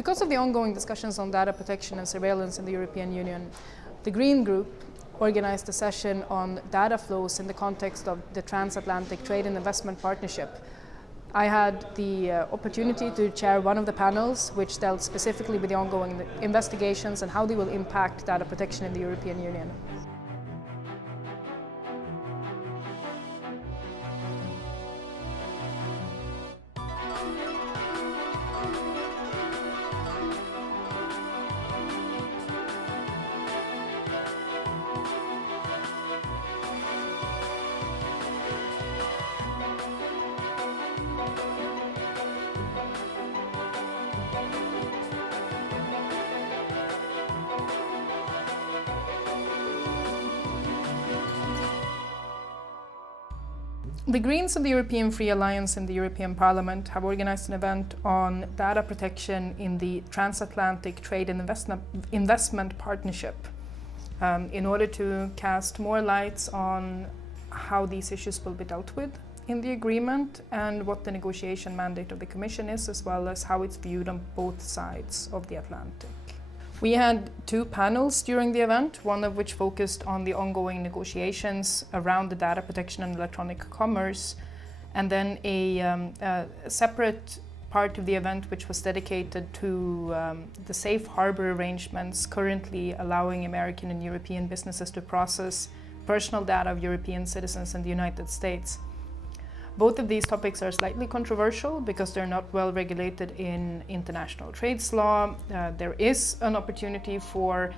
Because of the ongoing discussions on data protection and surveillance in the European Union, the Green Group organized a session on data flows in the context of the Transatlantic Trade and Investment Partnership. I had the opportunity to chair one of the panels, which dealt specifically with the ongoing investigations and how they will impact data protection in the European Union. The Greens of the European Free Alliance in the European Parliament have organized an event on data protection in the Transatlantic Trade and Investment Partnership in order to cast more lights on how these issues will be dealt with in the agreement and what the negotiation mandate of the Commission is, as well as how it's viewed on both sides of the Atlantic. We had two panels during the event, one of which focused on the ongoing negotiations around the data protection and electronic commerce, and then a separate part of the event which was dedicated to the safe harbor arrangements currently allowing American and European businesses to process personal data of European citizens in the United States. Both of these topics are slightly controversial because they're not well regulated in international trades law. There is an opportunity for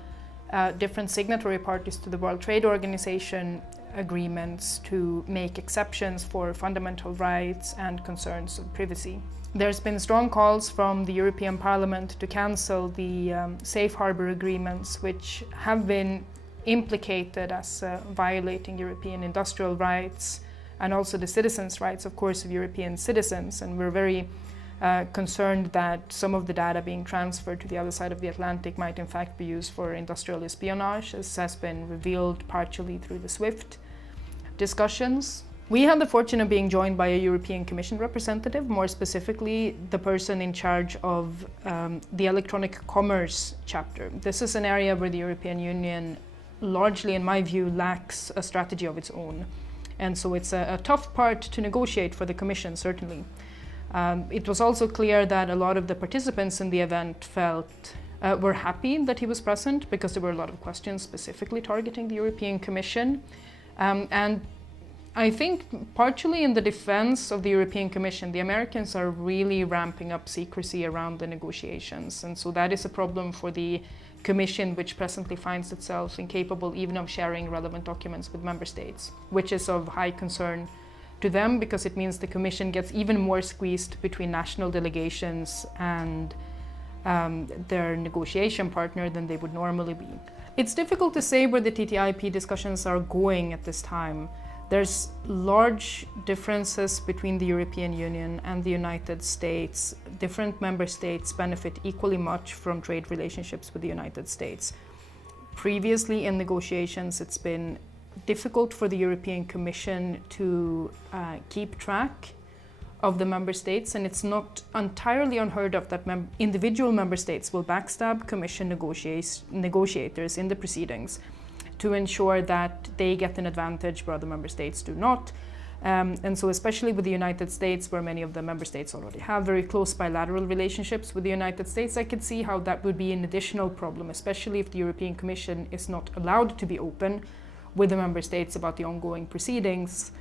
different signatory parties to the World Trade Organization agreements to make exceptions for fundamental rights and concerns of privacy. There's been strong calls from the European Parliament to cancel the safe harbor agreements, which have been implicated as violating European industrial rights and also the citizens' rights, of course, of European citizens. And we're very concerned that some of the data being transferred to the other side of the Atlantic might in fact be used for industrial espionage, as has been revealed partially through the SWIFT discussions. We had the fortune of being joined by a European Commission representative, more specifically the person in charge of the electronic commerce chapter. This is an area where the European Union largely, in my view, lacks a strategy of its own. And so it's a tough part to negotiate for the Commission, certainly. It was also clear that a lot of the participants in the event were happy that he was present because there were a lot of questions specifically targeting the European Commission. And I think partially in the defense of the European Commission, the Americans are really ramping up secrecy around the negotiations. And so that is a problem for the Commission, which presently finds itself incapable even of sharing relevant documents with member states, which is of high concern to them because it means the Commission gets even more squeezed between national delegations and their negotiation partner than they would normally be. It's difficult to say where the TTIP discussions are going at this time. There's large differences between the European Union and the United States. Different member states benefit equally much from trade relationships with the United States. Previously in negotiations, it's been difficult for the European Commission to keep track of the member states, and it's not entirely unheard of that individual member states will backstab Commission negotiators in the proceedings to ensure that they get an advantage where other member states do not. And so especially with the United States, where many of the member states already have very close bilateral relationships with the United States, I could see how that would be an additional problem, especially if the European Commission is not allowed to be open with the member states about the ongoing proceedings.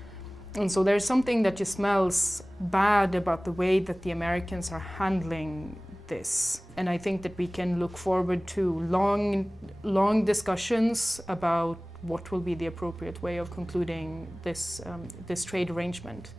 And so there's something that just smells bad about the way that the Americans are handling this. And I think that we can look forward to long discussions about what will be the appropriate way of concluding this trade arrangement.